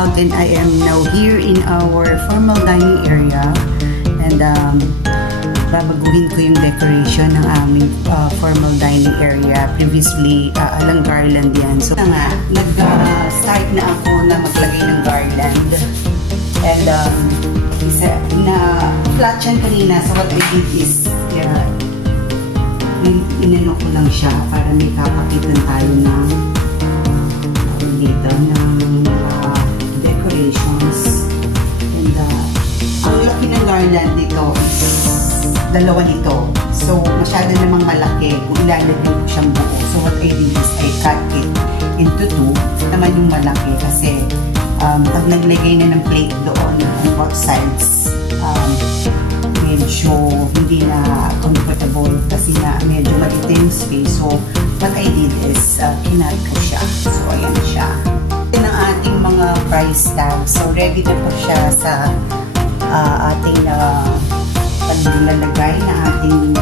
vlog, and I am now here in our formal dining area, and babaguhin ko yung decoration ng aming formal dining area. Previously, alang garland yan. So nga, nag-start na ako na maglagay ng garland, and na-flat yan kanina. So what I did is inano ko lang siya para may kapakitan tayo ng dito ng decorations. And ang laki ng garland dito is dalawa nito. So masyado namang malaki kung ilalagay ko siyang buo. So what I did is I cut it into two. Naman yung malaki kasi pag naglagay na ng plate doon on both sides, medyo hindi na comfortable kasi na medyo maliit yung space. So what I did is kinat ko siya. So ayan siya. Ito ng ating mga price tag. So ready na po siya sa ating paglalagay na ating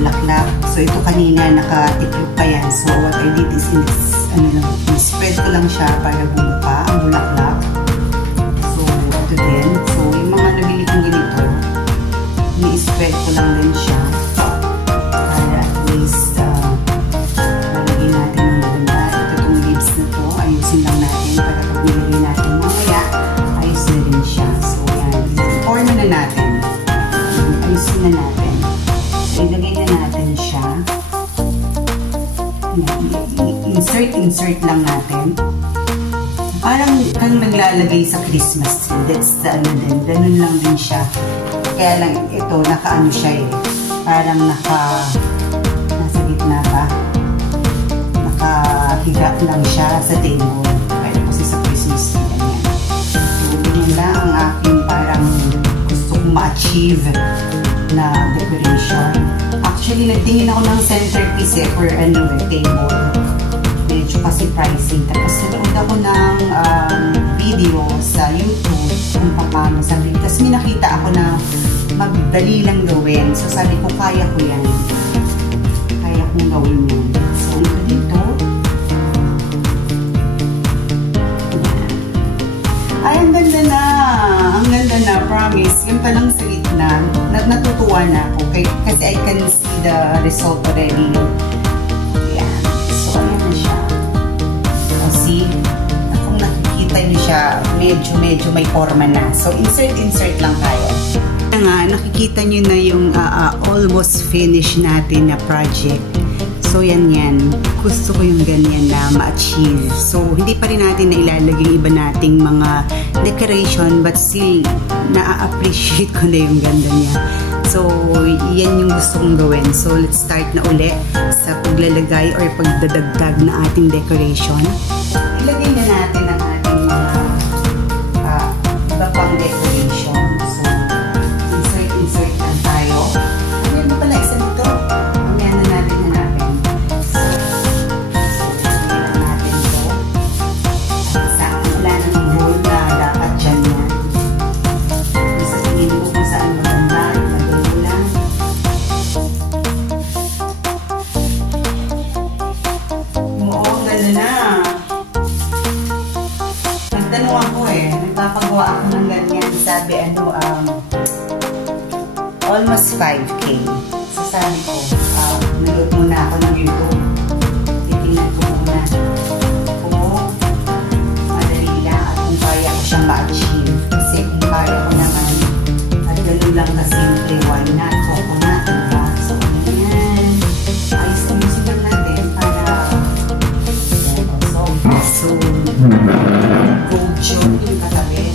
bulaklak. So ito kanina nakatiklop pa yan. So what I did is spread ko lang siya para bumuka ang bulaklak. So ito din. So yung mga nabili kong ganito, i-spread ko lang din siya para at least malagay natin ng maganda. Ito itong leaves na to, ayusin lang natin para pag nilagay natin mamaya, ayos na rin siya. So yan, pour na natin. Ayusin na natin. So ilagay na natin siya. Insert lang natin. Parang kang naglalagay sa Christmas tree. That's the din. Ganun lang din siya. Kaya lang ito, nakaano siya eh. Parang nasa gitna ba? Nakahiga lang siya sa table. Kaya kasi sa Christmas tree. Ganyan. So, yun lang ang aking parang gusto kong ma-achieve na decoration. Actually, nagtingin ako ng centerpiece eh, for table. Medyo kasi pricing. Tapos nanood ako ng video sa YouTube kung paano sabi. Tapos may nakita ako na magdali lang gawin. So sabi ko, kaya ko yan. Kaya kong gawin yun. So ito dito. Ay, ang ganda na. Ang ganda na, promise. Yun pa lang sa gitna. Natutuwa na ako. Kasi I can see the result already. Kung nakikita niyo siya, medyo may forma na. So, insert lang tayo. Nga, nakikita niyo na yung almost finished natin na project. So, yan. Gusto ko yung ganyan na ma-achieve. So, hindi pa rin natin na ilalagay yung iba nating mga decoration, but still, na-appreciate ko na yung ganda niya. So, yan yung gusto kong gawin. So, let's start na uli sa paglalagay or pagdadagdag na ating decoration. Ilagay na natin ang ating mga iba pang decoration. So, insert lang tayo. Ano ba pala isa nito? Mamaya na natin hanapin. So, ilagay lang natin ito. At wala namang hole na dapat dyan yan. Sa tingin mo kung saan maganda, maganda lang. Oo, ganda na. Nagtanong ako nagpapagawa ako ng ganyan. Sabi almost 5K. So sabi ko, nanood muna ako ng YouTube. Titingnan ko muna kung madali lang at kung kaya ko siyang ma-achieve. Kasi kung kaya ko naman, at gano'n lang kasimple, why not? Coconut, diba? So, yan. Ayos-ayusin lang natin para so gold joke yung katabi.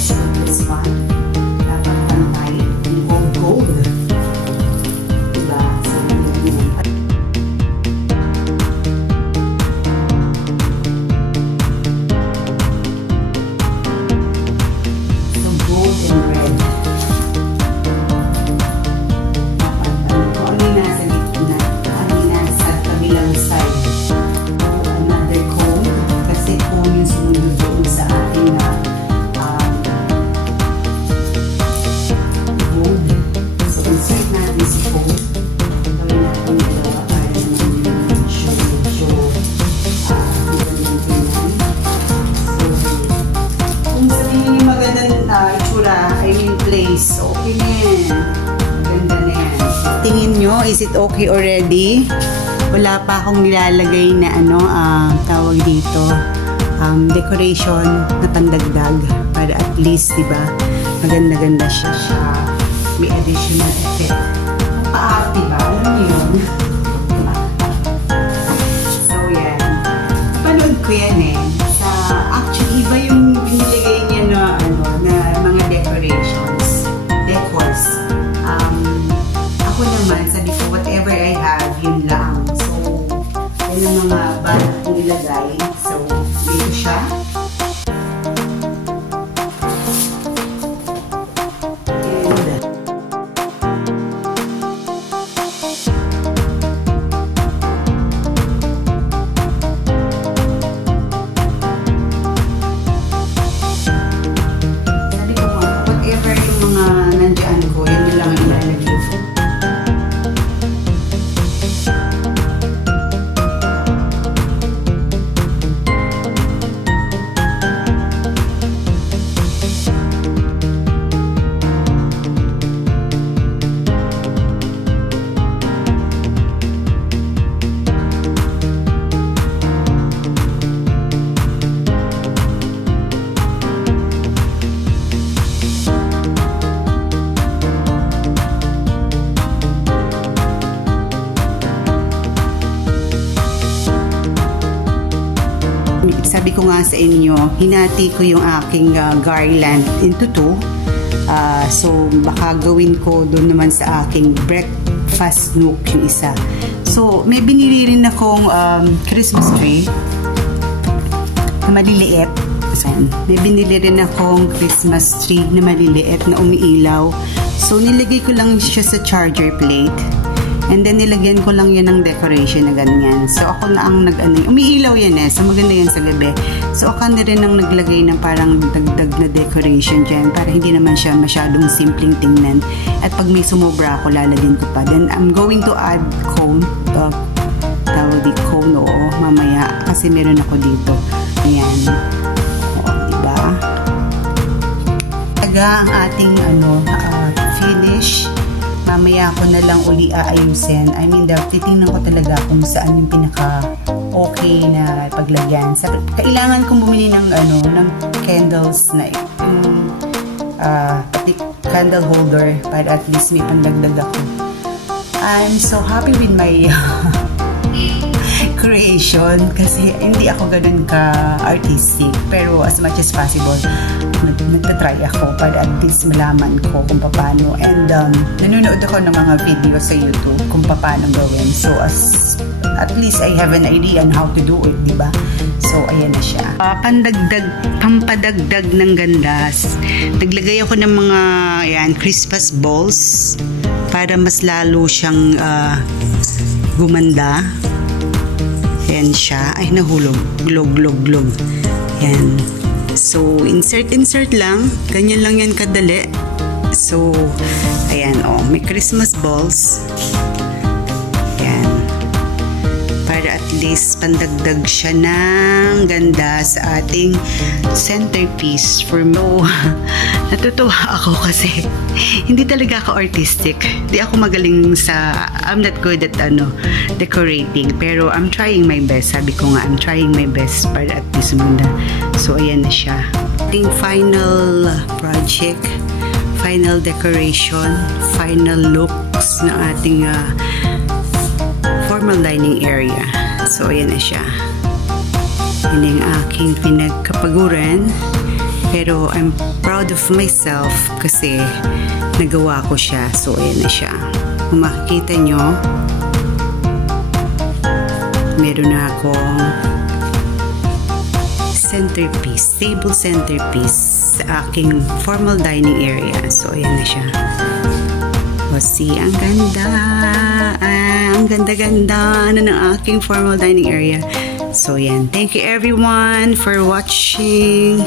So this one, dapat pantay yung gold. Diba? So, nyo, is it okay already? Wala pa akong nilalagay na tawag dito, decoration na pandagdag para at least, diba, maganda-ganda siya. May additional effect. Paart, diba? Alam niyo yun? So, yan. Panood ko yan eh. Actually, iba yung binilagay niya na mga decorations. Decors. Ako naman, sabi ko, whatever I have, yun lang. So, yun ang mga balak kong ilagay. So, dito siya. Sabi ko, whatever yung mga nandiyan ko, yun lang ang ilalagay. Sabi ko nga sa inyo, hinati ko yung aking garland into two. So, baka gawin ko doon naman sa aking breakfast nook yung isa. So, may binili rin akong Christmas tree na maliliit. May binili rin akong Christmas tree na maliliit na umiilaw. So, nilagay ko lang siya sa charger plate. And then, nilagyan ko lang yan ng decoration na ganyan. So, ako na ang umiilaw yan eh. So, maganda yan sa gabi. So, ako na rin ang naglagay ng parang dagdag na decoration dyan para hindi naman siya masyadong simpleng tingnan. At pag may sumobra ako, lalagyan ko pa. Then, I'm going to add cone. Tawag di cone, oo, mamaya. Kasi meron ako dito. Ayan. Oo, diba? Taga ang ating, finish. Mamaya ko na lang uli aayusin. I mean, titingnan ko talaga kung saan yung pinaka-okay na paglagyan. Kailangan kong bumili ng, ng candles na yung pati candle holder para at least may pandagdag ako. I'm so happy with my creation kasi hindi ako ganun ka-artistic. Pero as much as possible, nagtatry ako para at least malaman ko kung paano. And nanonood ako ng mga video sa YouTube kung paano gawin. So at least I have an idea on how to do it, diba? So ayan na siya. Pampadagdag ng gandas. Naglagay ako ng mga Christmas balls para mas lalo siyang gumanda. Ayan siya. Ay, nahulog. Glog. Ayan. So, insert lang. Ganyan lang yan kadali. So, ayan, may Christmas balls. Ayan. Para at least pandagdag siya ng ganda sa ating centerpiece for me. So, natutuwa ako kasi hindi talaga ako artistic. Hindi ako magaling I'm not good at decorating. Pero I'm trying my best. Sabi ko nga, I'm trying my best para at least muna. So, ayan na siya. Ating final project, final decoration, final looks ng ating formal dining area. So, ayan na siya. Yan yung aking pinagkapaguran. Pero I'm proud of myself kasi nagawa ko siya. So, ayan na siya. Kung makikita nyo, meron na akong centerpiece, table centerpiece sa aking formal dining area. So, ayan na siya. O, see, ang ganda. Ang ganda-ganda ng aking formal dining area. So, yan. Thank you everyone for watching.